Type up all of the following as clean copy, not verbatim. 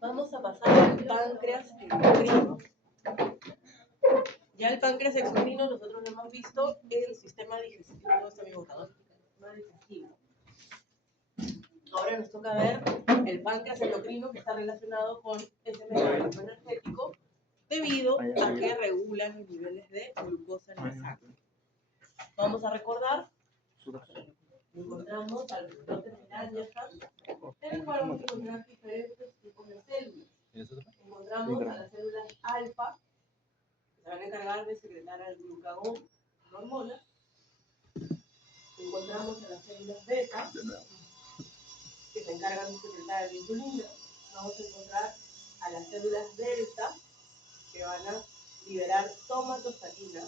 Vamos a pasar al páncreas endocrino. Ya el páncreas endocrino nosotros lo hemos visto en el sistema digestivo. Ahora nos toca ver el páncreas endocrino, que está relacionado con ese metabolismo energético debido a que regula los niveles de glucosa en la sangre. Vamos a recordar, encontramos a los islotes de Langerhans, en el cual vamos a encontrar diferentes tipos de células. Encontramos a las células alfa, que se van a encargar de secretar el glucagón, la hormona. Encontramos a las células beta, que se encargan de secretar la insulina. Vamos a encontrar a las células delta, que van a liberar somatostatina,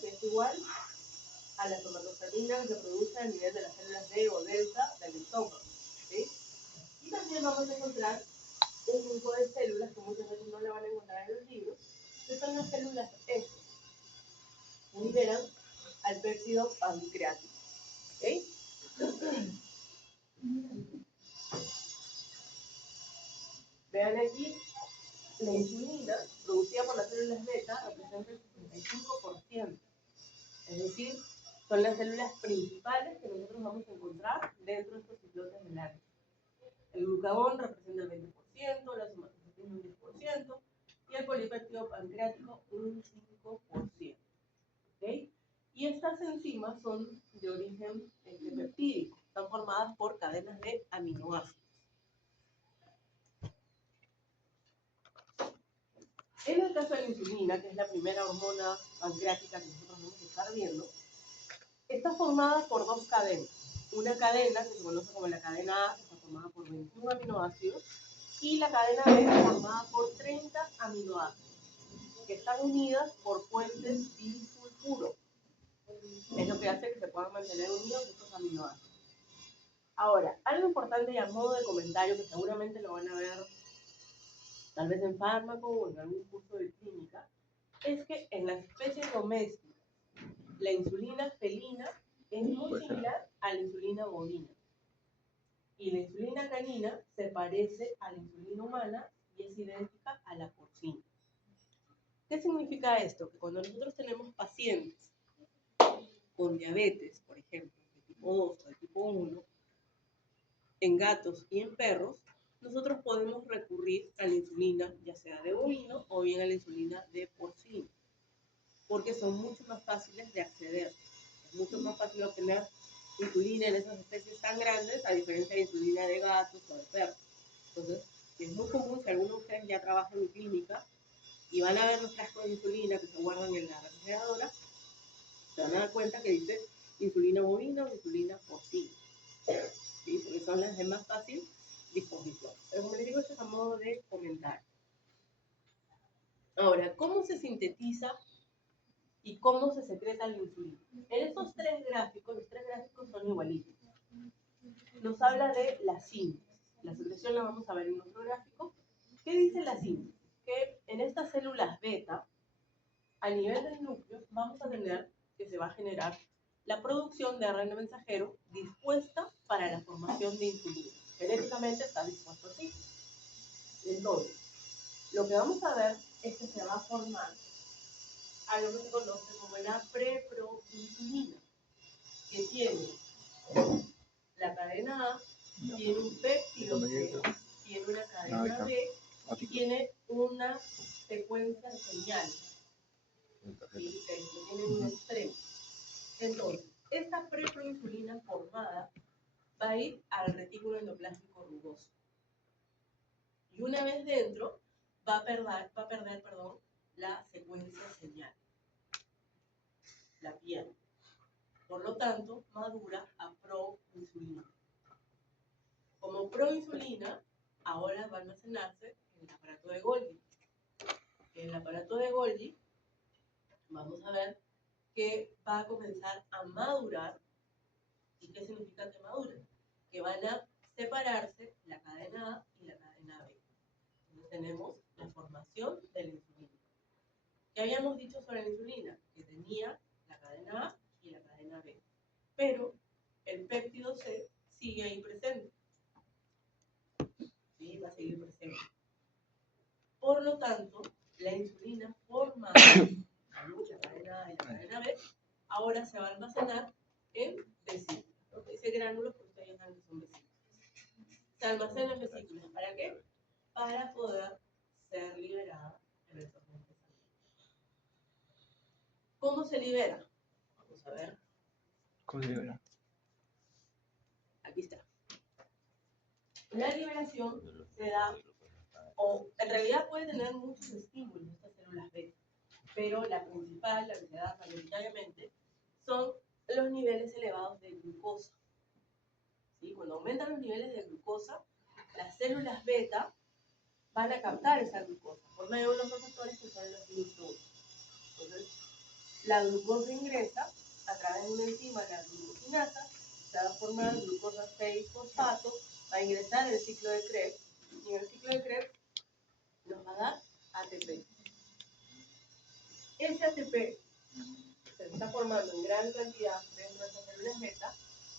que es igual a la somatostatina que se produce a nivel de las células D o delta del estómago. ¿Sí? Y también vamos a encontrar un grupo de células que muchas veces no le van a encontrar en los libros, que son las células F, que liberan al péptido pancreático. ¿Okay? Vean aquí, la insulina producida por las células beta representa el 65%. Es decir, son las células principales que nosotros vamos a encontrar dentro de estos islotes del área. El glucagón representa el 20%, la somatostatina un 10% y el polipéptido pancreático un 5%. ¿Okay? Y estas enzimas son de origen peptídico, están formadas por cadenas de aminoácidos. En el caso de la insulina, que es la primera hormona pancreática que nosotros vamos a estar viendo, está formada por dos cadenas. Una cadena que se conoce como la cadena A, que está formada por 21 aminoácidos, y la cadena B, formada por 30 aminoácidos, que están unidas por puentes disulfuro. Es lo que hace que se puedan mantener unidos estos aminoácidos. Ahora, algo importante y a modo de comentario, que seguramente lo van a ver tal vez en fármaco o en algún curso de química, es que en las especies domésticas, la insulina felina es muy similar a la insulina bovina. Y la insulina canina se parece a la insulina humana y es idéntica a la porcina. ¿Qué significa esto? Que cuando nosotros tenemos pacientes con diabetes, por ejemplo, de tipo 2 o de tipo 1, en gatos y en perros, nosotros podemos recurrir a la insulina, ya sea de bovino o bien a la insulina de porcino, porque son mucho más fáciles de acceder. Es mucho más fácil obtener insulina en esas especies tan grandes, a diferencia de insulina de gatos o de perros. Entonces, es muy común, si alguno de ustedes ya trabaja en clínica y van a ver los frascos de insulina que se guardan en la refrigeradora, se van a dar cuenta que dice insulina bovina o insulina porcina, ¿sí? Porque son las de más fácil disposición. Pero como les digo, esto es a modo de comentario. Ahora, ¿cómo se sintetiza y cómo se secreta la insulina? En estos tres gráficos, los tres gráficos son igualitos. Nos habla de la síntesis. La secreción la vamos a ver en otro gráfico. ¿Qué dice la síntesis? Que en estas células beta, a nivel del núcleo, vamos a tener que se va a generar la producción de ARN mensajero dispuesta para la formación de insulina. Genéticamente está dispuesto así. Entonces, lo que vamos a ver es que se va a formar algo que se conoce como la preproinsulina, que tiene la cadena A, tiene un péptido C, tiene una cadena B y tiene una secuencia de señales, ¿sí? Que tiene un extremo. Entonces, esta preproinsulina formada va a ir al retículo endoplástico rugoso. Y una vez dentro, va a perder la secuencia señal, la pierde. Por lo tanto, madura a proinsulina. Como proinsulina, ahora va a almacenarse en el aparato de Golgi. En el aparato de Golgi, vamos a ver que va a comenzar a madurar. ¿Y qué significa que madura? Que van a separarse la cadena A y la cadena B. Entonces tenemos la formación de la insulina. ¿Qué habíamos dicho sobre la insulina? Que tenía la cadena A y la cadena B. pero el péptido C sigue ahí presente. ¿Sí? Va a seguir presente. Por lo tanto, la insulina forma la cadena A y la cadena B, ahora se va a almacenar en vesículas. ¿No? Dice gránulos, pero ustedes saben que son vesículas. Se almacena en vesículas. ¿Para qué? Para poder ser liberada en el torrente sanguíneo. ¿Cómo se libera? Vamos a ver. ¿Cómo se libera? Aquí está. La liberación se da, o en realidad puede tener muchos estímulos estas células B, pero la principal, la que se da mayoritariamente, son los niveles elevados de glucosa. ¿Sí? Cuando aumentan los niveles de glucosa, las células beta van a captar esa glucosa por medio de unos receptores que son los GLUT2. Entonces, la glucosa ingresa a través de una enzima, la glucosinasa, se va a formar glucosa 6-fosfato, va a ingresar en el ciclo de Krebs, y en el ciclo de Krebs nos va a dar ATP. Ese ATP se está formando en gran cantidad dentro de estas células beta,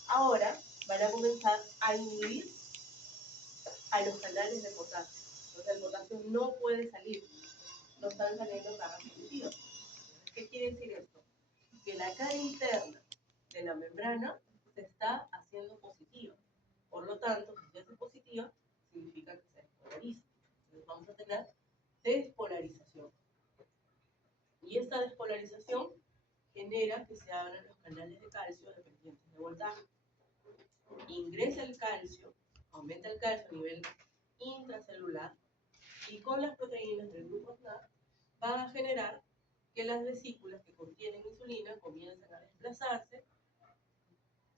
ahora van a comenzar a inhibir a los canales de potasio. Entonces el potasio no puede salir, no están saliendo cargas positivas. ¿Qué quiere decir esto? Que la cara interna de la membrana se está haciendo positiva. Por lo tanto, si se hace positiva, significa que se despolariza. Entonces vamos a tener despolarización. Y esta despolarización genera que se abran los canales de calcio dependientes de voltaje. Ingresa el calcio, aumenta el calcio a nivel intracelular, y con las proteínas del grupo SNAP van a generar que las vesículas que contienen insulina comiencen a desplazarse,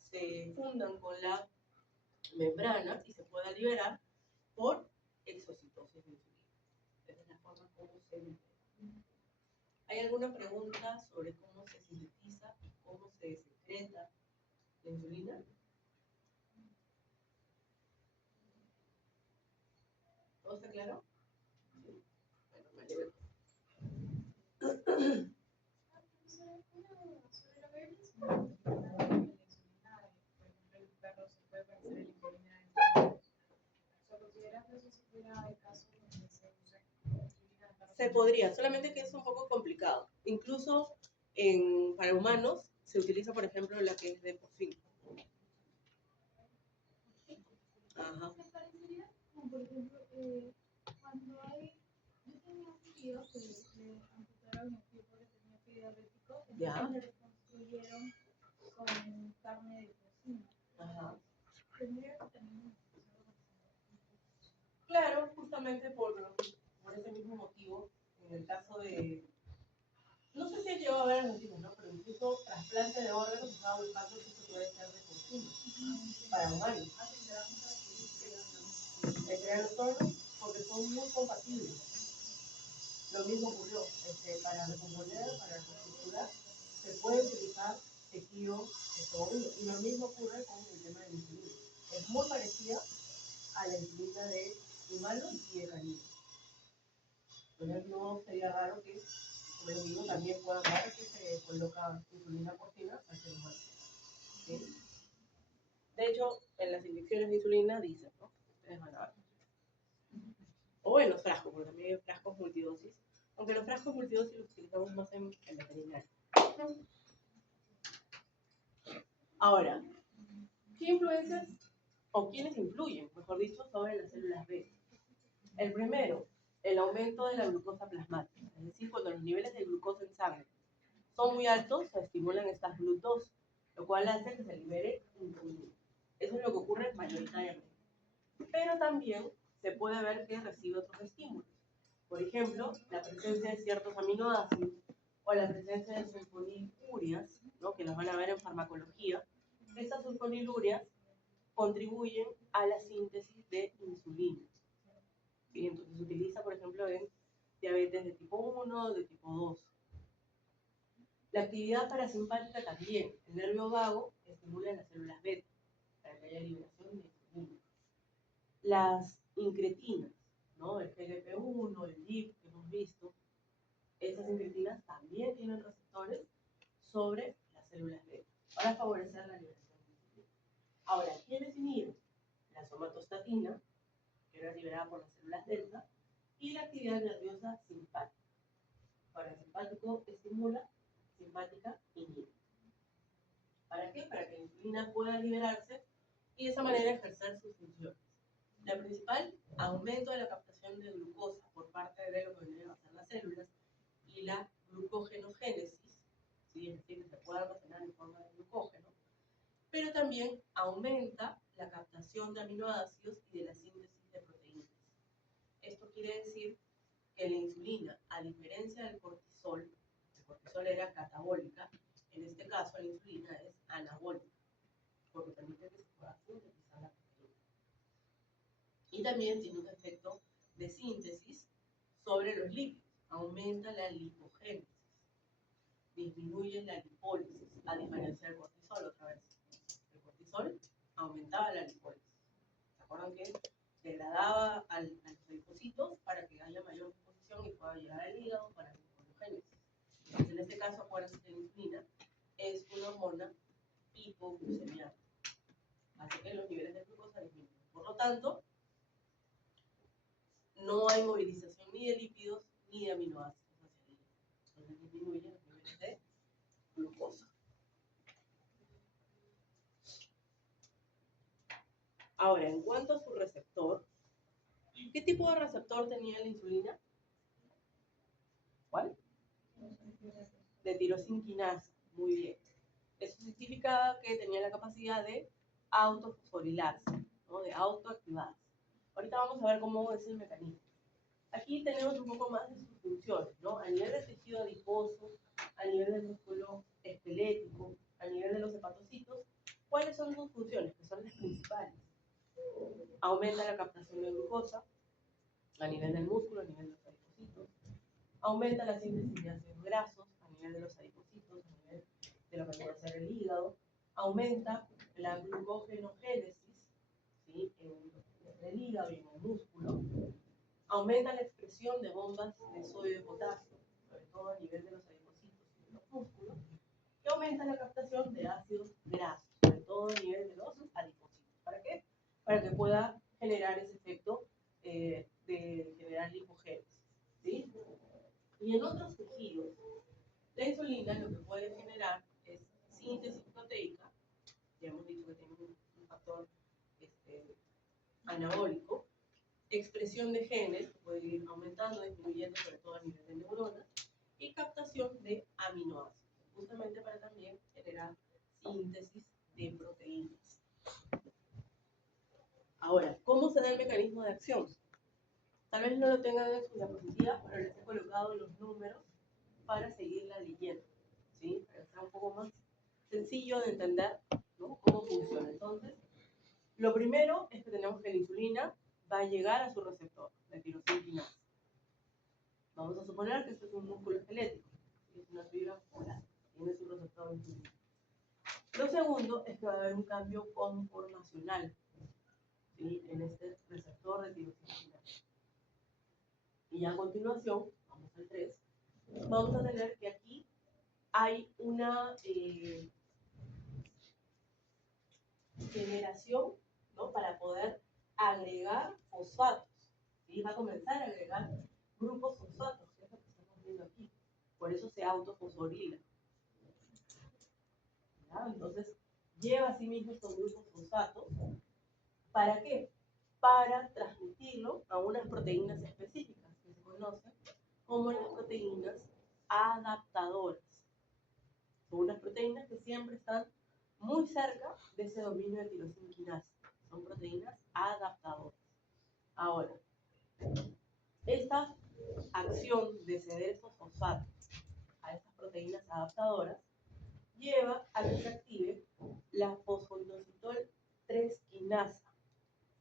se fundan con la membrana y se pueda liberar por exocitosis de insulina. Esa es la forma como se libera. ¿Hay alguna pregunta sobre cómo se sintetiza y cómo se secreta la insulina? ¿Todo está claro? ¿Sí? Bueno, me alegro. Se podría, solamente que es un poco complicado. Incluso para humanos se utiliza, por ejemplo, la que es de porcino. Ajá. ¿Te parecería como, por ejemplo, cuando hay... Yo tenía un tío que le amputaron el pie porque tenía pie diabético, Ya. entonces le reconstruyeron con carne de porcino. Ajá. Tendría que tener Claro, justamente por ese mismo motivo, en el caso de... No sé si he llegado a ver las noticias, ¿no? Pero incluso trasplante de órganos se estaba buscando que esto puede ser de porcino para humanos. Entre los órganos porque son muy compatibles. Lo mismo ocurrió para recomponer, para reestructurar, se puede utilizar tejido bovino. Y lo mismo ocurre con el tema de la insulina. Es muy parecida a la insulina de humanos y de caninos. Entonces no sería raro que, como les digo, también pueda dar que se coloca insulina porcina al ser humano. ¿Sí? De hecho, en las inyecciones de insulina dicen, ¿no? Ustedes van a ver. O en los frascos, porque también hay frascos multidosis. Aunque los frascos multidosis los utilizamos más en veterinaria. Ahora, ¿qué influencias o quiénes influyen, mejor dicho, sobre las células B? El primero, el aumento de la glucosa plasmática. Es decir, cuando los niveles de glucosa en sangre son muy altos, se estimulan estas GLUT2, lo cual hace que se libere insulina. Eso es lo que ocurre mayoritariamente. Pero también se puede ver que recibe otros estímulos. Por ejemplo, la presencia de ciertos aminoácidos o la presencia de sulfonilurias, ¿no? Que las van a ver en farmacología. Estas sulfonilurias contribuyen a la síntesis de insulina. ¿Sí? Entonces se utiliza, por ejemplo, en diabetes de tipo 1, de tipo 2. La actividad parasimpática también. El nervio vago estimula las células beta para que haya liberación de insulina. Las incretinas, ¿no? El GLP-1, el GIP que hemos visto, esas incretinas también tienen receptores sobre las células beta. para favorecer la liberación de insulina. Ahora, ¿quiénes inhiben? La somatostatina, que era liberada por las células delta, y la actividad nerviosa simpática. Parasimpático estimula, simpática inhibe. ¿Para qué? Para que la insulina pueda liberarse y de esa manera ejercer sus funciones. La principal, aumento de la captación de glucosa por parte de lo que vendrían a ser las células y la glucogenogénesis, ¿sí? Es decir, que se pueda almacenar en forma de glucógeno, pero también aumenta la captación de aminoácidos y de la síntesis de proteínas. Esto quiere decir que la insulina, a diferencia del cortisol, el cortisol era catabólica, en este caso la insulina es anabólica, porque permite que se pueda sintetizar la proteína. Y también tiene un efecto de síntesis sobre los lípidos, aumenta la lipogénesis, disminuye la lipólisis, a diferencia del cortisol otra vez. El cortisol aumentaba la lipólisis. ¿Se acuerdan que degradaba a los linfocitos para que haya mayor composición y pueda llegar al hígado para la glucogénesis? Entonces, en este caso, acuérdense que la insulina es una hormona hipoglucemiana, hace que los niveles de glucosa disminuyan. Por lo tanto, no hay movilización ni de lípidos ni de aminoácidos hacia el hígado. Entonces disminuyen los niveles de glucosa. Ahora, en cuanto a su receptor, ¿qué tipo de receptor tenía la insulina? ¿Cuál? De tirosinquinasa. Muy bien. Eso significaba que tenía la capacidad de autofosforilarse, ¿no? De autoactivarse. Ahorita vamos a ver cómo es el mecanismo. Aquí tenemos un poco más de sus funciones, ¿no? A nivel del tejido adiposo, a nivel del músculo esquelético, a nivel de los hepatocitos, ¿cuáles son sus funciones? Que son las principales. Aumenta la captación de glucosa a nivel del músculo, a nivel de los adipocitos. Aumenta la síntesis de ácidos grasos a nivel de los adipocitos, a nivel de lo que puede ser el hígado. Aumenta la glucogenogénesis, ¿sí? En el hígado y en el músculo. Aumenta la expresión de bombas de sodio y potasio, sobre todo a nivel de los adipocitos y de los músculos. Y aumenta la captación de ácidos grasos, sobre todo a nivel de los adipocitos. ¿Para qué? Para que pueda generar ese efecto de generar lipogénesis, ¿sí? Y en otros tejidos, la insulina lo que puede generar es síntesis proteica, ya hemos dicho que tiene un factor anabólico, expresión de genes, que puede ir aumentando, disminuyendo, sobre todo a nivel de neuronas, y captación de aminoácidos, justamente para también generar síntesis de proteínas. Ahora, ¿cómo se da el mecanismo de acción? Tal vez no lo tengan en su diapositiva, pero les he colocado los números para seguirla leyendo, ¿sí? Para que sea un poco más sencillo de entender, ¿no? Cómo funciona. Entonces, lo primero es que tenemos que la insulina va a llegar a su receptor, la tirosinquinasa. Vamos a suponer que esto es un músculo esquelético, es una fibra polar, tiene su receptor de insulina. Lo segundo es que va a haber un cambio conformacional, ¿sí? En este receptor de tirosinquinasa. Y ya a continuación, vamos al 3, vamos a tener que aquí hay una generación, ¿no? Para poder agregar fosfatos. ¿Sí? Va a comenzar a agregar grupos fosfatos, que es lo que estamos viendo aquí. Por eso se autofosforila. ¿Ya? Entonces, lleva a sí mismo estos grupos fosfatos. ¿Para qué? Para transmitirlo a unas proteínas específicas que se conocen como las proteínas adaptadoras. Son unas proteínas que siempre están muy cerca de ese dominio de tirosinquinasa. Son proteínas adaptadoras. Ahora, esta acción de ceder estos fosfatos a estas proteínas adaptadoras lleva a que se active la fosfoinositol 3 quinasa.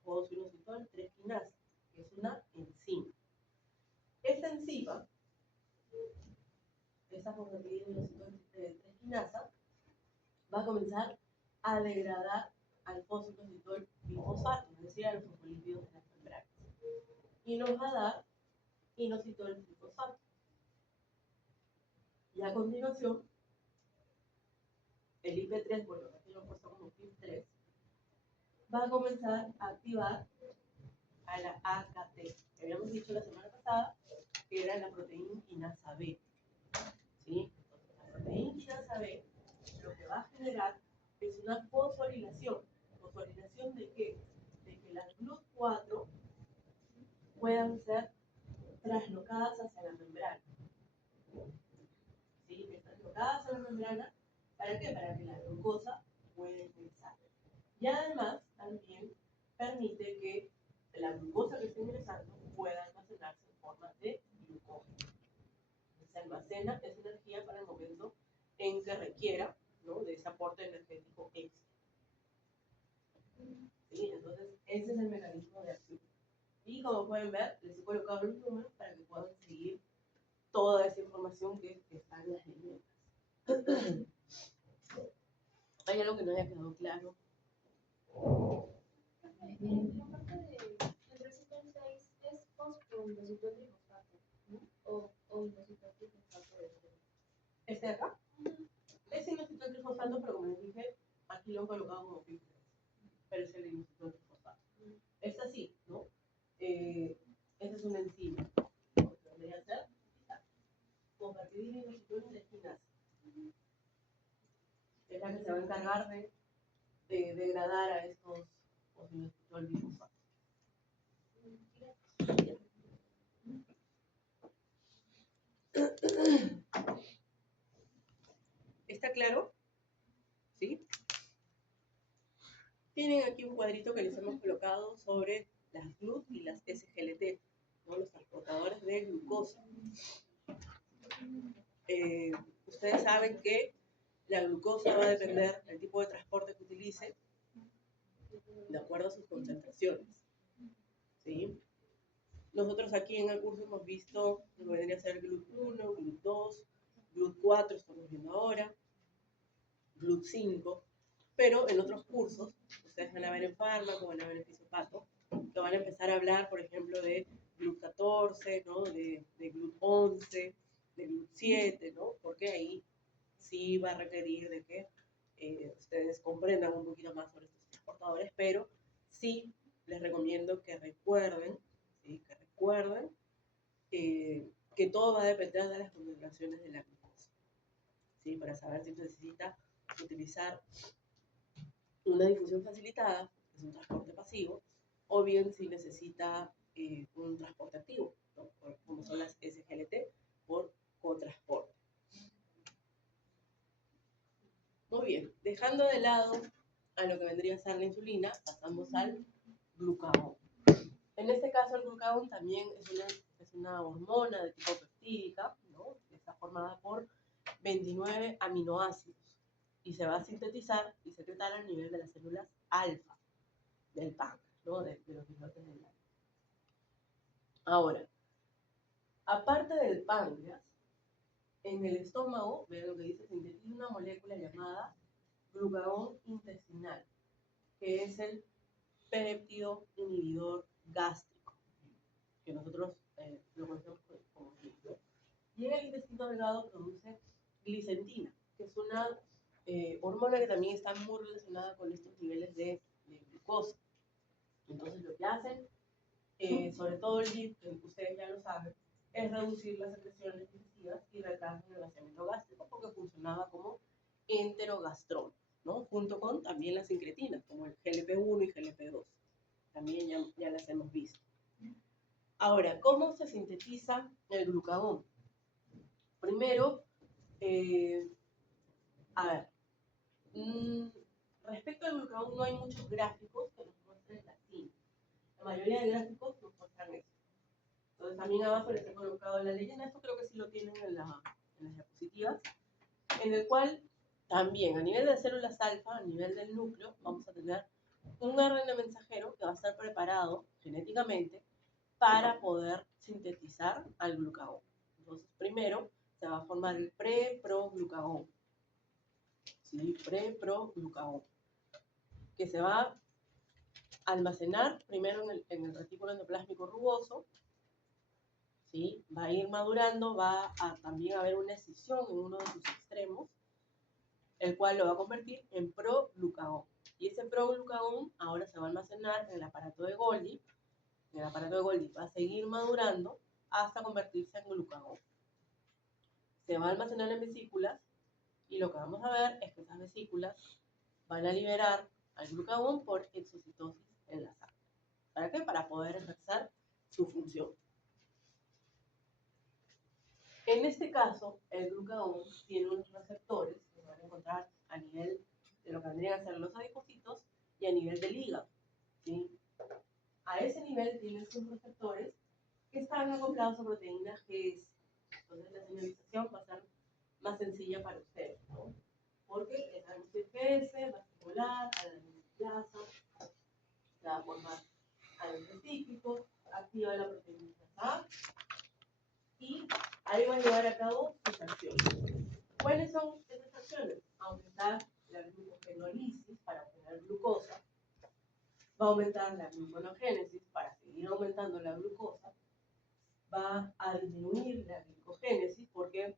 Fosfoinositol 3 quinasa, que es una enzima. Esta enzima, esta fosfoinositol 3 quinasa, va a comenzar a degradar al fosfoinositol bifosfato, es decir, a los fosfolípidos de las membranas. Y nos va a dar inositol trifosfato. Y a continuación el IP3, bueno, aquí lo he puesto como PIP3, va a comenzar a activar a la AKT, que habíamos dicho la semana pasada, que era la proteína quinasa B. ¿Sí? Entonces, la proteína quinasa B lo que va a generar es una fosforilación. ¿Fosforilación de qué? De que las GLUT4 puedan ser traslocadas hacia la membrana. ¿Sí? Están locadas hacia la membrana. ¿Para qué? Para que la glucosa pueda ingresar. Y además también permite que la glucosa que está ingresando pueda almacenarse en forma de glucógeno. Se almacena esa energía para el momento en que requiera, ¿no?, de ese aporte energético extra. ¿Sí? Entonces, ese es el mecanismo de acción. Y como pueden ver, les he colocado los números para que puedan seguir toda esa información que está en las líneas. ¿Hay algo que no haya quedado claro? La parte del resistol 6 es fosfoinositol trifosfato, ¿no? O inositol trifosfato de este. ¿Este de acá? Es inositol trifosfato, pero como les dije, aquí lo he colocado como PIP3. Pero es el inositol trifosfato. Es así, ¿no? Esa es una enzima. Lo que debería hacer convertir inositol en quinasa. Es la que se va a encargar de degradar a estos inositol trifosfato. ¿Está claro? ¿Sí? Tienen aquí un cuadrito que les hemos colocado sobre las GLUT y las SGLT, ¿no?, los transportadores de glucosa. Ustedes saben que la glucosa va a depender del tipo de transporte que utilice de acuerdo a sus concentraciones. ¿Sí? Nosotros aquí en el curso hemos visto lo que vendría a ser GLUT1, GLUT2, GLUT4, estamos viendo ahora, GLUT5, pero en otros cursos, ustedes van a ver en fármaco, van a ver en fisiopato, que van a empezar a hablar, por ejemplo, de GLUT14, ¿no?, de GLUT11, de GLUT7, ¿no?, porque ahí sí va a requerir de que ustedes comprendan un poquito más sobre estos transportadores, pero sí les recomiendo que recuerden, ¿sí?, que todo va a depender de las concentraciones de la glucosa, ¿sí?, para saber si necesita utilizar una difusión facilitada, que es un transporte pasivo, o bien si necesita un transporte activo, ¿no?, como son las SGLT, por cotransporte. Muy bien, dejando de lado a lo que vendría a ser la insulina, pasamos al glucagón. En este caso, el glucagón también es una hormona de tipo peptídica, ¿no?, que está formada por 29 aminoácidos y se va a sintetizar y secretar a nivel de las células alfa del páncreas, ¿no?, de los islotes del alfa. Ahora, aparte del páncreas, en el estómago, vean lo que dice, sintetiza una molécula llamada glucagón intestinal, que es el péptido inhibidor gástrico, que nosotros lo conocemos como GLIC. Y en el intestino delgado produce glicentina, que es una hormona que también está muy relacionada con estos niveles de glucosa. Entonces lo que hacen, sobre todo el GLIC, que ustedes ya lo saben, es reducir las secreciones digestivas y retrasan el vaciamiento gástrico porque funcionaba como enterogastrón, ¿no?, junto con también las incretinas, como el GLP-1 y GLP-2. También ya las hemos visto. Ahora, ¿cómo se sintetiza el glucagón? Primero, respecto al glucagón no hay muchos gráficos que nos muestren la síntesis. La mayoría de gráficos nos muestran eso. Entonces también abajo les he colocado la leyenda, esto creo que sí lo tienen en las diapositivas, en el cual también a nivel de células alfa, a nivel del núcleo, vamos a tener un ARN mensajero que va a estar preparado genéticamente para poder sintetizar al glucagón. Entonces primero se va a formar el pre-proglucagón, ¿sí?, pre-proglucagón, que se va a almacenar primero en el retículo endoplásmico rugoso, ¿sí?, va a ir madurando, va a también haber una escisión en uno de sus extremos, el cual lo va a convertir en proglucagón. Y ese proglucagón ahora se va a almacenar en el aparato de Golgi. En el aparato de Golgi va a seguir madurando hasta convertirse en glucagón. Se va a almacenar en vesículas y lo que vamos a ver es que esas vesículas van a liberar al glucagón por exocitosis en la sangre. ¿Para qué? Para poder ejercer su función. En este caso, el glucagón tiene unos receptores que se van a encontrar a nivel de lo que vendrían a ser los adipocitos y a nivel del hígado, ¿sí? A ese nivel tiene sus receptores que están acoplados a proteínas GS. Entonces la señalización va a ser más sencilla para ustedes, ¿no? Porque es algo GS, va a estimular a la nucleasa, se va a formar ácido cíclico, activa la proteína A y ahí va a llevar a cabo sus acciones. ¿Cuáles son esas acciones? Aumentar la glucogenólisis para obtener glucosa, va a aumentar la gluconogénesis para seguir aumentando la glucosa, va a disminuir la glicogénesis porque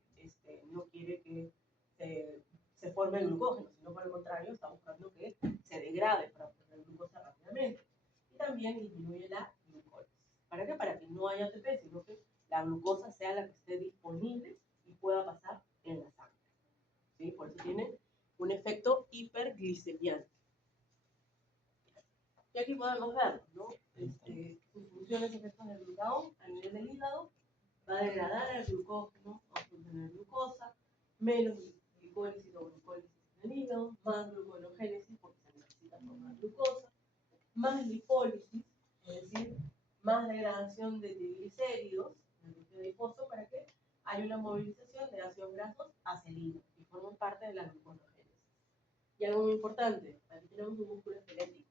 no quiere que se forme el glucógeno, sino por el contrario está buscando que se degrade para obtener glucosa rápidamente. Y también disminuye la glucólisis. ¿Para qué? Para que no haya ATP, sino que la glucosa sea la que esté disponible y pueda pasar en la sangre. ¿Sí? Por eso tiene un efecto hiperglicemiante. Y aquí podemos ver, ¿no? Sus funciones y efectos del glucagón a nivel del hígado. Va a degradar el glucógeno, va a obtener glucosa, menos glicólisis o glucólisis en el hígado, más gluconogénesis porque se necesita formar glucosa, más lipólisis, es decir, más degradación de triglicéridos en el tejido adiposo para que haya una movilización de ácidos grasos hacia el hígado y forman parte de la gluconogénesis. Y algo muy importante, aquí tenemos un músculo esquelético.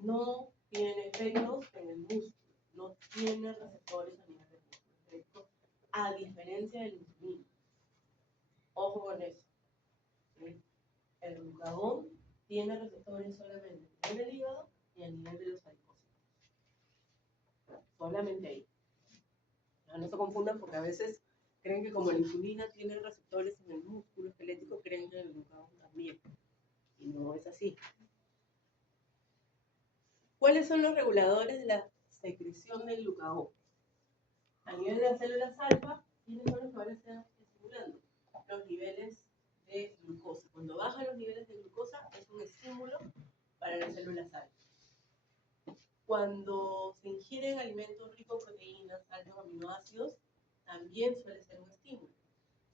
No tiene efectos en el músculo, no tiene receptores a nivel del músculo esquelético, a diferencia del insulina. Ojo con eso. ¿Sí? El glucagón tiene receptores solamente a nivel del hígado y a nivel de los adipocitos. Solamente ahí. No se confundan porque a veces creen que como la insulina tiene receptores en el músculo esquelético, creen que el glucagón también. Y no es así. ¿Cuáles son los reguladores de la secreción del glucagón? A nivel de las células alfa, ¿quiénes son los que van a estar estimulando? Los niveles de glucosa. Cuando bajan los niveles de glucosa es un estímulo para las células alfa. Cuando se ingieren alimentos ricos en proteínas, altos aminoácidos, también suele ser un estímulo.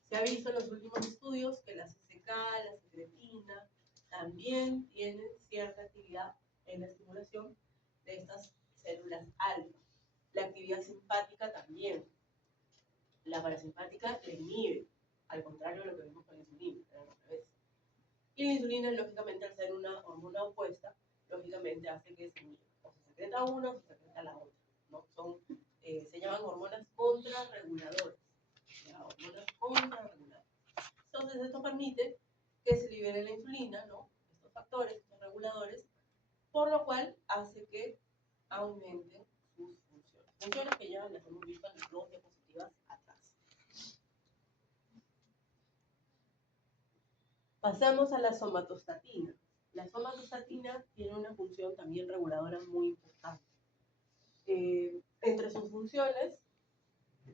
Se ha visto en los últimos estudios que la CCK, la secretina, también tienen cierta actividad en la estimulación de estas células alfa. La actividad simpática también. La parasimpática la inhibe, al contrario de lo que vimos con la insulina, era al revés. Y la insulina, lógicamente, al ser una hormona opuesta, lógicamente hace que se inhiba. O se secreta una o se secreta la otra, ¿no? Se llaman hormonas contrarreguladoras. Hormonas contrarreguladoras. Entonces, esto permite que se libere la insulina, ¿no? Estos factores, estos reguladores, por lo cual hace que aumenten sus funciones. Funciones que ya las hemos visto en las dos diapositivas atrás. Pasamos a la somatostatina. La somatostatina tiene una función también reguladora muy importante. Entre sus funciones,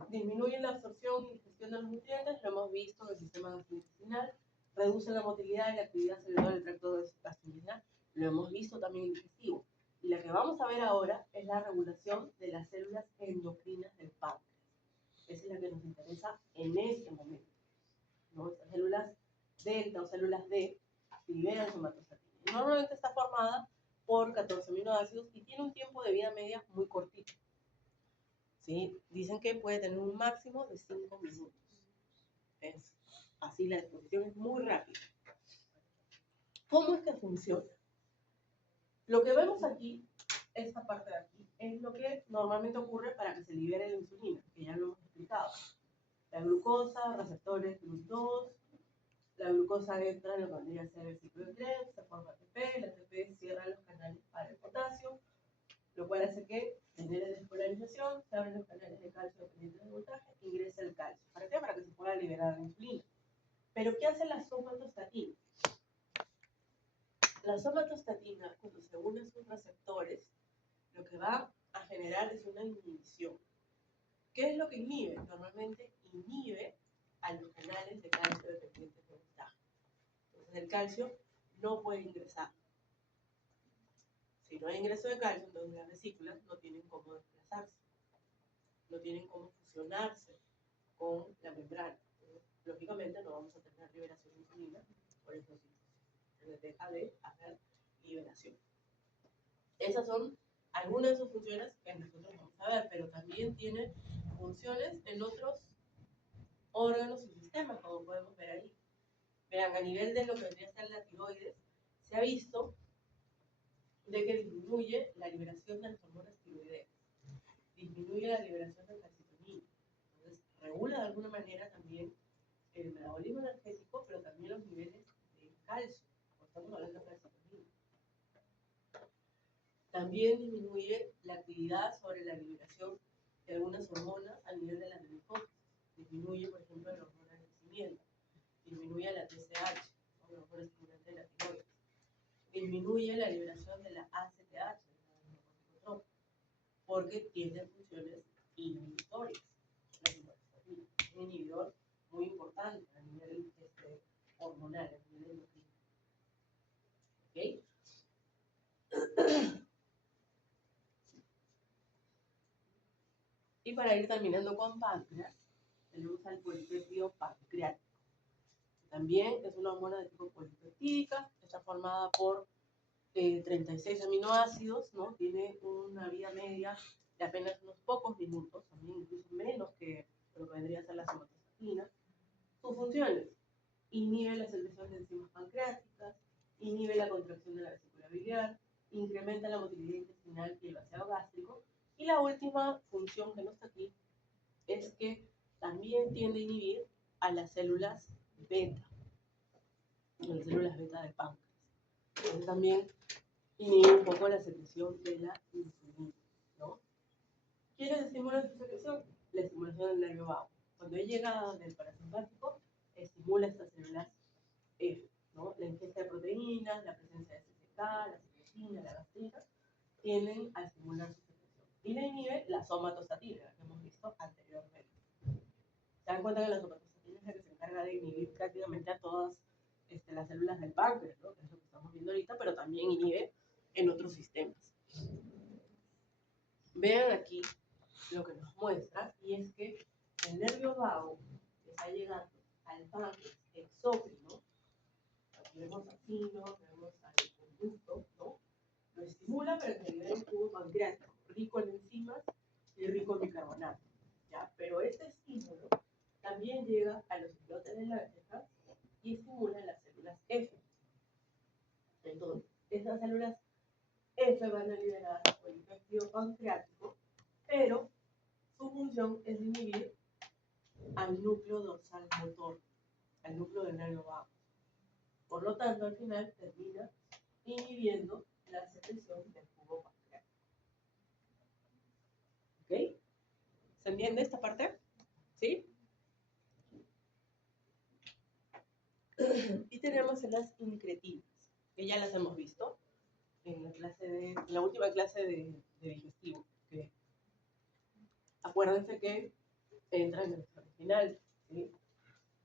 disminuye la absorción y digestión de los nutrientes, lo hemos visto en el sistema gastrointestinal, reduce la motilidad y la actividad celular del tracto gastrointestinal, lo hemos visto también en el digestivo. Y la que vamos a ver ahora es la regulación de las células endocrinas del páncreas. Esa es la que nos interesa en este momento, ¿no? Estas células delta o células D liberan somatostatina. Y normalmente está formada por 14 aminoácidos y tiene un tiempo de vida media muy cortito. ¿Sí? Dicen que puede tener un máximo de 5 minutos. Es así, la exposición es muy rápida. ¿Cómo es que funciona? Lo que vemos aquí, esta parte de aquí, es lo que normalmente ocurre para que se libere la insulina, que ya lo hemos explicado. La glucosa, receptores GLUT2, la glucosa entra en lo que vendría a ser el ciclo de Krebs, se forma ATP, el ATP cierra los canales para el potasio, lo cual hace que genere despolarización, se abren los canales de calcio dependientes del voltaje, ingresa el calcio. ¿Para qué? Para que se pueda liberar la insulina. Pero ¿qué hace la somatostatina? La somatostatina, cuando se une a sus receptores, lo que va a generar es una inhibición. ¿Qué es lo que inhibe? Normalmente inhibe a los canales de calcio dependientes de voltaje. Entonces el calcio no puede ingresar. Si no hay ingreso de calcio, entonces las vesículas no tienen cómo desplazarse, no tienen cómo fusionarse con la membrana. Entonces, lógicamente no vamos a tener liberación de insulina por estos síntomas. Entonces deja de haber liberación. Esas son algunas de sus funciones que nosotros vamos a ver, pero también tiene funciones en otros órganos y sistemas, como podemos ver ahí. Vean, a nivel de lo que vendría a ser la tiroides, se ha visto de que disminuye la liberación de las hormonas tiroideas, disminuye la liberación de calcitonina, entonces regula de alguna manera también el metabolismo energético, pero también los niveles de calcio, porque estamos hablando de calcitonina. También disminuye la actividad sobre la liberación de algunas hormonas a nivel de la glucosa. Disminuye, por ejemplo, la hormona del crecimiento, disminuye la TSH, la hormona estimulante de la tiroides, disminuye la liberación de la ACTH, porque tiene funciones inhibitorias. Es un inhibidor muy importante a nivel hormonal, a nivel endocrino. ¿Ok? Y para ir terminando con páncreas, tenemos al polipéptido pancreático. También es una hormona de tipo polipeptídica, está formada por 36 aminoácidos, ¿no? Tiene una vida media de apenas unos pocos minutos, también incluso menos que lo que vendría a ser la somatostatina. Sus funciones: inhibe la secreción de enzimas pancreáticas, inhibe la contracción de la vesícula biliar, incrementa la motilidad intestinal y el vaciado gástrico. Y la última función que no está aquí es que también tiende a inhibir a las células beta, las células beta del páncreas. Entonces también inhibe un poco la secreción de la insulina, ¿no? ¿Quiénes estimulan su secreción? La estimulación del nervio vago. Cuando hay llegada del parasimpático, estimula estas células F, ¿no? La ingesta de proteínas, la presencia de CCK, la secretina, la gastrita, tienden a estimular su secreción. Y la inhibe la somatostatina, la que hemos visto anteriormente. Se dan cuenta que la somatostatina es la que se encarga de inhibir prácticamente a todas las células del páncreas, ¿no? Que es lo que estamos viendo ahorita, pero también inhibe en otros sistemas. Vean aquí lo que nos muestra, y es que el nervio vago que está llegando al páncreas exócrino, aquí vemos al sino, vemos al conducto, ¿no? Lo estimula para que libere un jugo pancreático, rico en enzimas y rico en bicarbonato, ¿ya? Pero este estímulo también llega a los islotes de la ceja y estimula las células F. Entonces, estas células F van a liberar polipéptido pancreático, pero su función es inhibir al núcleo dorsal motor, al núcleo del nervio vago. Por lo tanto, al final termina inhibiendo la secreción del jugo pancreático. ¿Ok? ¿Se entiende esta parte? ¿Sí? Y tenemos las incretinas, que ya las hemos visto en la última clase de digestivo. Que acuérdense que entra en el final, ¿sí?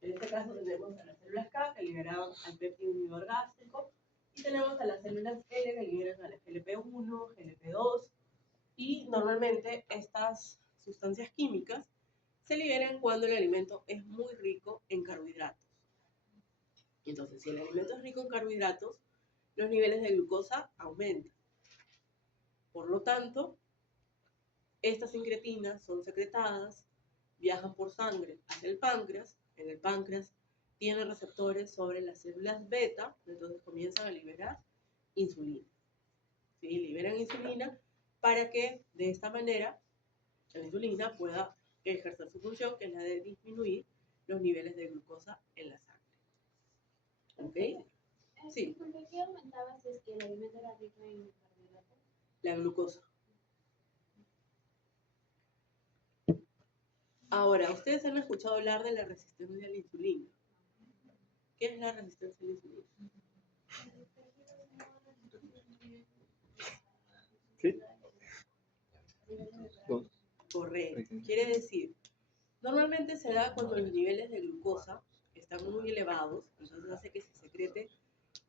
En este caso tenemos a las células K que liberan al péptido inhibidor gástrico, y tenemos a las células L que liberan al GLP-1, GLP-2, y normalmente estas sustancias químicas se liberan cuando el alimento es muy rico en carbohidratos. Entonces, si el alimento es rico en carbohidratos, los niveles de glucosa aumentan. Por lo tanto, estas incretinas son secretadas, viajan por sangre hacia el páncreas. En el páncreas tienen receptores sobre las células beta, entonces comienzan a liberar insulina. ¿Sí? Liberan insulina para que de esta manera la insulina pueda ejercer su función, que es la de disminuir los niveles de glucosa en la sangre. ¿Ok? Sí. ¿Por qué aumentaba si es que el alimento era rico en carbohidratos? La glucosa. Ahora, ustedes han escuchado hablar de la resistencia a la insulina. ¿Qué es la resistencia a la insulina? ¿Sí? Dos. Correcto. Quiere decir, normalmente se da cuando los niveles de glucosa están muy elevados, entonces hace que se secrete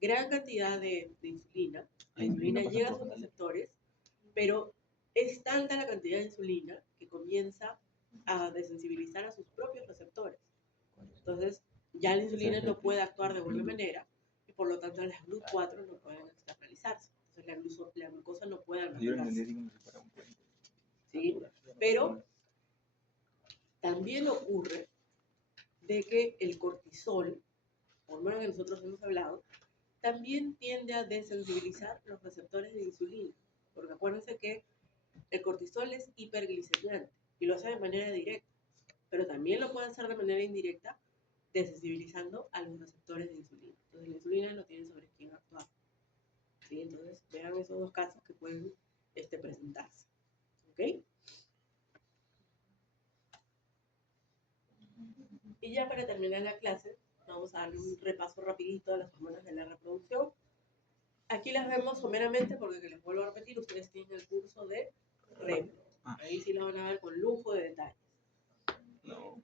gran cantidad de insulina. La insulina llega a sus receptores, pero es tanta la cantidad de insulina que comienza a desensibilizar a sus propios receptores. Entonces, ya la insulina no puede actuar de buena manera y por lo tanto las GLUT4 no pueden externalizarse. Entonces, la glucosa no puede almacenarse. ¿Sí? Pero también ocurre de que el cortisol, hormona que nosotros hemos hablado, también tiende a desensibilizar los receptores de insulina. Porque acuérdense que el cortisol es hiperglicemiante y lo hace de manera directa, pero también lo puede hacer de manera indirecta, desensibilizando a los receptores de insulina. Entonces la insulina no tiene sobre quién actuar. ¿Sí? Entonces vean esos dos casos que pueden presentarse. ¿Ok? Y ya para terminar la clase, vamos a darle un repaso rapidito de las hormonas de la reproducción. Aquí las vemos someramente porque, que les vuelvo a repetir, ustedes tienen el curso de REP. Ahí sí lo van a ver con lujo de detalles.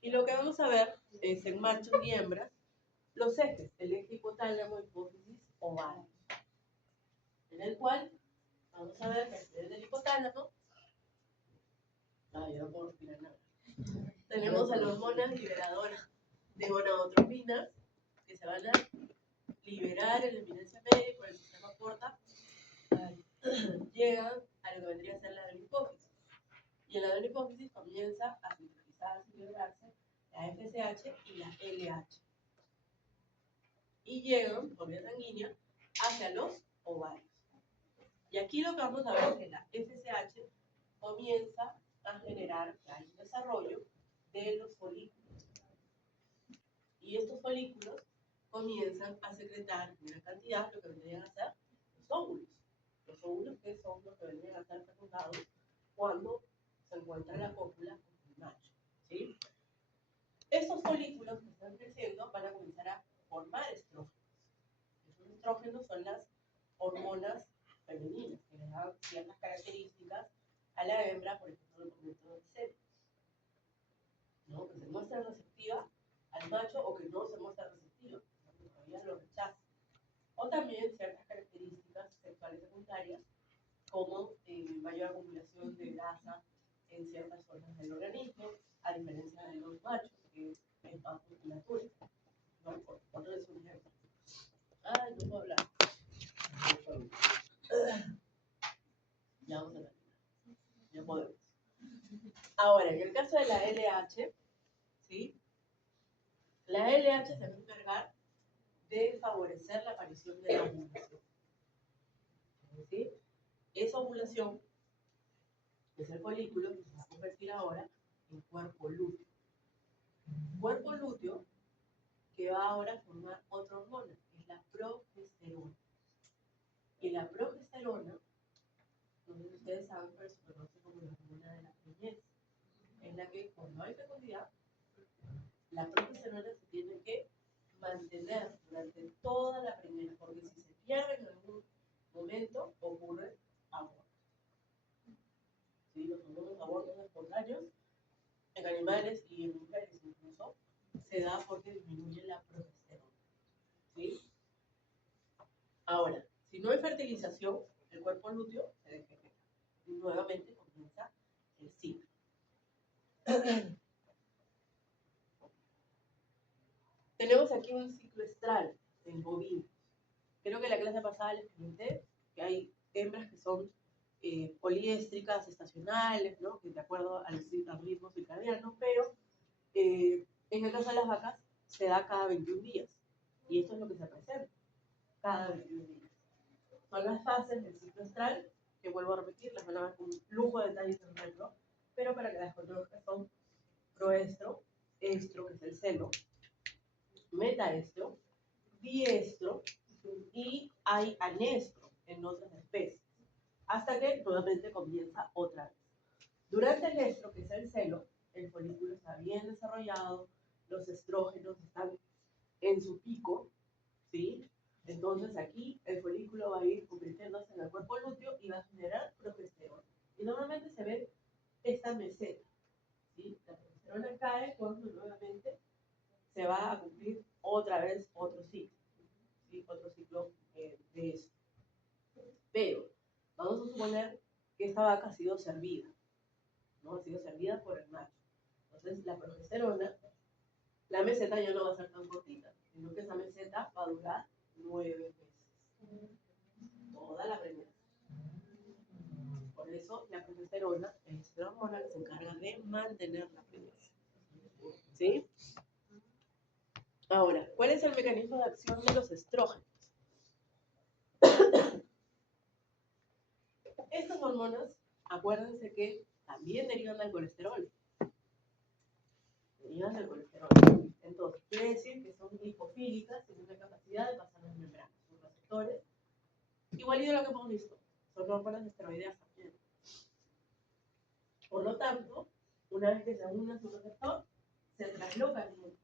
Y lo que vamos a ver es en machos y hembras los ejes, el eje hipotálamo, hipófisis, ovario, en el cual vamos a ver que a nivel del hipotálamo, yo no puedo respirar nada, tenemos a las hormonas liberadoras de gonadotropinas que se van a liberar en la eminencia media y por el sistema porta llegan a lo que vendría a ser la adenohipófisis. Y en la adenohipófisis comienza a sintetizarse y liberarse la FSH y la LH. Y llegan por vía sanguínea hacia los ovarios. Y aquí lo que vamos a ver es que la FSH comienza a generar, que hay un desarrollo de los folículos. Y estos folículos comienzan a secretar una cantidad, lo que vendrían a ser los óvulos. Los óvulos que son los que vendrían a ser fecundados cuando se encuentra la cópula con el macho. ¿Sí? Estos folículos que están creciendo van a comenzar a formar estrógenos. Esos estrógenos son las hormonas femeninas que le dan ciertas características a la hembra, por ejemplo, el momento del seno, ¿no? Que se muestra receptiva al macho o que no se muestra receptiva, que todavía lo rechaza. O también ciertas características sexuales secundarias, como mayor acumulación de grasa en ciertas zonas del organismo, a diferencia de los machos, que es más musculatura. ¿No? Por ponerles un ejemplo. Ay, no puedo hablar. Ya vamos a terminar. Ya podemos. Ahora, en el caso de la LH, ¿sí? La LH se va a encargar de favorecer la aparición de la ovulación. ¿Sí? Esa ovulación es el folículo que se va a convertir ahora en cuerpo lúteo. Cuerpo lúteo que va ahora a formar otra hormona, que es la progesterona. Y la progesterona, no sé si ustedes saben, pero se conoce como la hormona de la preñez, en la que cuando hay fecundidad, la progesterona se tiene que mantener durante toda la preñez, porque si se pierde en algún momento, ocurre aborto. ¿Sí? Los hormonas abortos espontáneos en animales y en mujeres incluso se da porque disminuye la progesterona. ¿Sí? Ahora, si no hay fertilización, el cuerpo lúteo se degenera y nuevamente comienza el ciclo. Tenemos aquí un ciclo estral en bovinos. Creo que en la clase pasada les comenté que hay hembras que son poliéstricas, estacionales, ¿no? Que de acuerdo al ritmo circadiano, pero en el caso de las vacas se da cada 21 días. Y esto es lo que se presenta cada 21 días. Son las fases del ciclo estral, que vuelvo a repetir, las van a ver con lujo de detalles en retro, pero para que las conozcan son proestro, estro, que es el celo, metaestro, diestro y hay anestro en otras especies, hasta que nuevamente comienza otra vez. Durante el estro, que es el celo, el folículo está bien desarrollado, los estrógenos están en su pico, ¿sí? Entonces aquí el folículo esta vaca ha sido servida, ¿no? Ha sido servida por el macho. Entonces, la progesterona, la meseta ya no va a ser tan cortita, sino que esa meseta va a durar 9 meses. Toda la preñación. Por eso, la progesterona es la hormona que se encarga de mantener la preñación. ¿Sí? Ahora, ¿cuál es el mecanismo de acción de los estrógenos? Estas hormonas, acuérdense que también derivan del colesterol. Derivan del colesterol. Entonces, quiere decir que son lipofílicas, tienen la capacidad de pasar las membranas. Son receptores. Igualito a lo que hemos visto. Son hormonas esteroideas también. Por lo tanto, una vez que se une a su receptor, se trasloca al núcleo.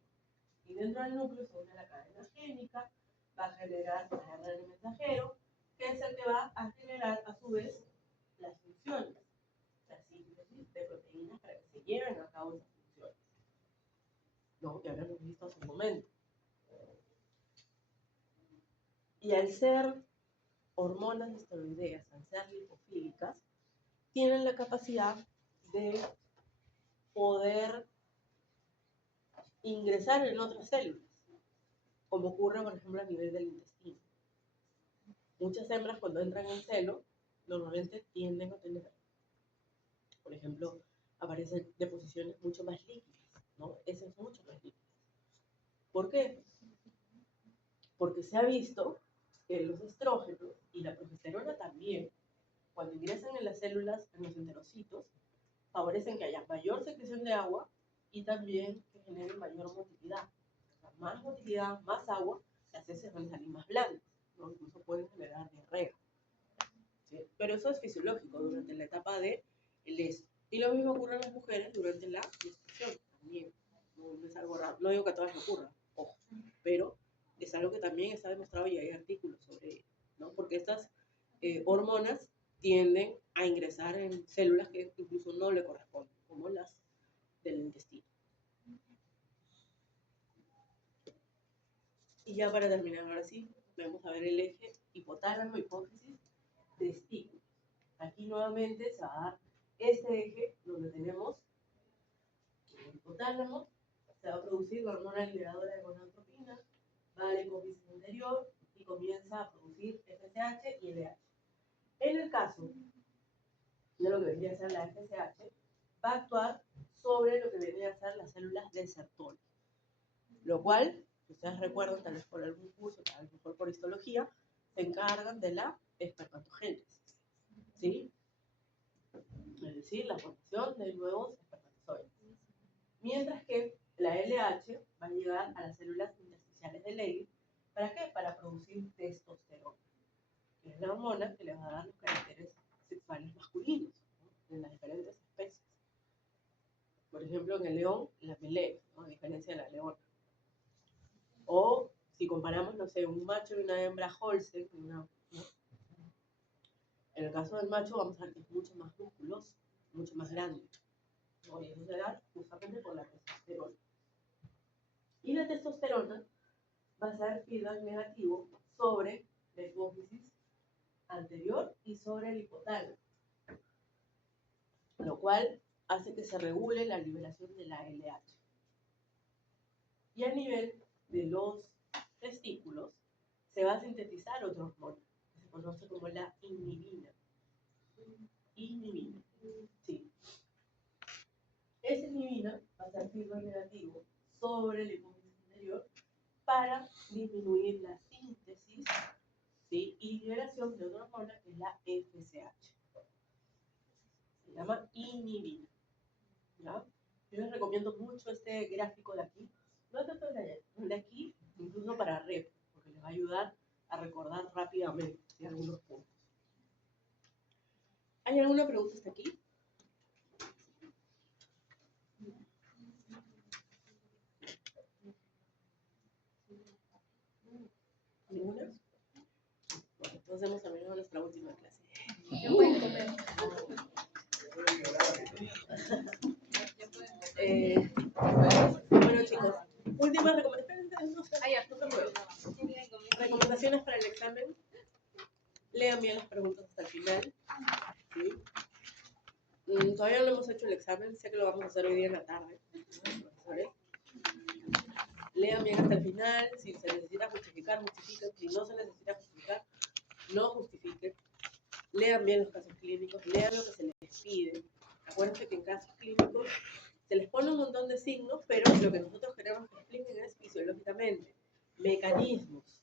Y dentro del núcleo se une a la cadena génica, va a generar un ARN mensajero, que es el que va a generar a su vez las funciones, la síntesis de proteínas para que se lleven a cabo esas funciones. ¿No? Que habíamos visto hace un momento. Y al ser hormonas esteroideas, al ser lipofílicas, tienen la capacidad de poder ingresar en otras células, como ocurre, por ejemplo, a nivel del intestino. Muchas hembras, cuando entran en celo, normalmente tienden a tener, por ejemplo, aparecen deposiciones mucho más líquidas, ¿no? Heces mucho más líquidas. ¿Por qué? Porque se ha visto que los estrógenos y la progesterona también, cuando ingresan en las células, en los enterocitos, favorecen que haya mayor secreción de agua y también que generen mayor motilidad. O sea, más motilidad, más agua, las heces van a salir más blandas, ¿no? Incluso pueden generar diarrea. ¿Sí? Pero eso es fisiológico durante la etapa de el ESO. Y lo mismo ocurre en las mujeres durante la menstruación también. No es algo raro. No digo que a todas les ocurra, ojo, pero es algo que también está demostrado y hay artículos sobre ello, ¿no? Porque estas hormonas tienden a ingresar en células que incluso no le corresponden, como las del intestino. Y ya para terminar, ahora sí, vamos a ver el eje hipotálamo, hipófisis, testículo. Aquí nuevamente se va a dar este eje donde tenemos el hipotálamo, se va a producir la hormona liberadora de gonadotropina, va a la hipófisis anterior y comienza a producir FSH y LH. En el caso de lo que vendría a ser la FSH, va a actuar sobre lo que vendría a ser las células de Sertoli, lo cual, si ustedes recuerdan, tal vez por algún curso, tal vez mejor por histología, se encargan de la espermatogénesis, ¿sí? Es decir, la formación de nuevos espermatozoides. Mientras que la LH va a llegar a las células intersticiales de Leydig. ¿Para qué? Para producir testosterona, que es la hormona que le va a dar los caracteres sexuales masculinos, ¿no? En las diferentes especies. Por ejemplo, en el león, la pelea, ¿no? A diferencia de la leona. O si comparamos, no sé, un macho y una hembra Holstein, ¿no? En el caso del macho vamos a ver que es mucho más musculoso, mucho más grande, ¿no? Y eso se da justamente por la testosterona. Y la testosterona va a ser feedback negativo sobre la hipófisis anterior y sobre el hipotálamo, lo cual hace que se regule la liberación de la LH. Y a nivel de los testículos se va a sintetizar otra hormona que se conoce como la inhibina. Inhibina, sí. Esa inhibina va a ser feedback negativo sobre la hipófisis anterior para disminuir la síntesis, ¿sí? Y liberación de otra hormona que es la FSH. Se llama inhibina, ¿ya? Yo les recomiendo mucho este gráfico de aquí, no tanto el de aquí, incluso para rep, porque les va a ayudar a recordar rápidamente, ¿sí? Algunos puntos. ¿Hay alguna pregunta hasta aquí? ¿Ninguna? Bueno, entonces hemos terminado nuestra última clase. Ya pueden comer. Bueno, chicos, últimas recomendaciones. Recomendaciones para el examen. Lean bien las preguntas hasta el final, ¿sí? Todavía no hemos hecho el examen, sé que lo vamos a hacer hoy día en la tarde. ¿Vale? Lean bien hasta el final, si se necesita justificar, justifiquen, si no se necesita justificar, no justifiquen. Lean bien los casos clínicos, lean lo que se les pide. Acuérdense que en casos clínicos se les pone un montón de signos, pero lo que nosotros queremos que expliquen es fisiológicamente, mecanismos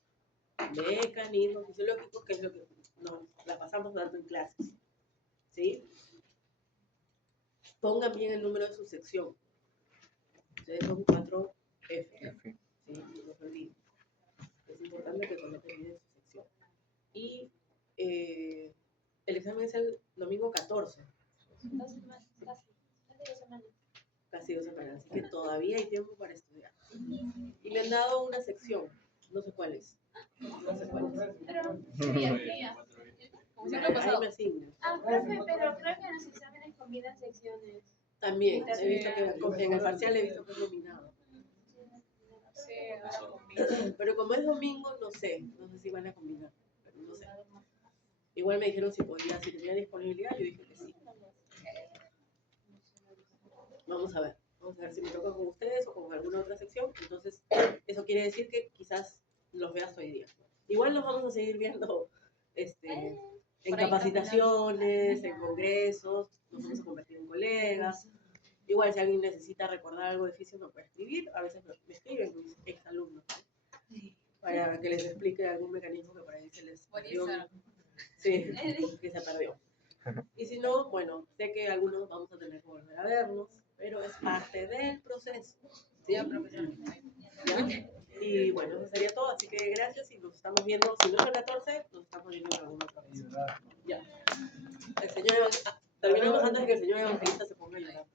fisiológicos, que es lo que nos la pasamos dando en clases. ¿Sí? Pongan bien el número de su sección. Ustedes son 4F. ¿Sí? No se olviden. Es importante que coloquen bien su sección. Y el examen es el domingo 14. 2 semanas, casi 2 semanas. Casi 2 semanas, así que todavía hay tiempo para estudiar. Y me han dado una sección, no sé cuál es. No sé cuál es. Pero, fría. Ahí me asignan. Profe, pero creo que en los exámenes combinan secciones. También, he visto que en el parcial he visto que es nominado. Pero como es domingo, no sé si van a combinar, pero no sé. Igual me dijeron si tenía disponibilidad, yo dije que sí. Vamos a ver si me toca con ustedes o con alguna otra sección. Entonces, eso quiere decir que quizás los veas hoy día. Igual nos vamos a seguir viendo en capacitaciones, en congresos, nos vamos a convertir en colegas. Igual si alguien necesita recordar algo de física me puede escribir, a veces me escriben mis exalumnos para que les explique algún mecanismo que por ahí se les perdió. Sí, que se perdió. Y si no, bueno, sé que algunos vamos a tener que volver a vernos, pero es parte del proceso. ¿Sí? ¿Ya? Y bueno, eso sería todo, así que gracias y nos estamos viendo, si no es el 14, nos estamos viendo en alguna otra vez. Ya. El señor terminamos antes de que el señor evangelista se ponga a llorar.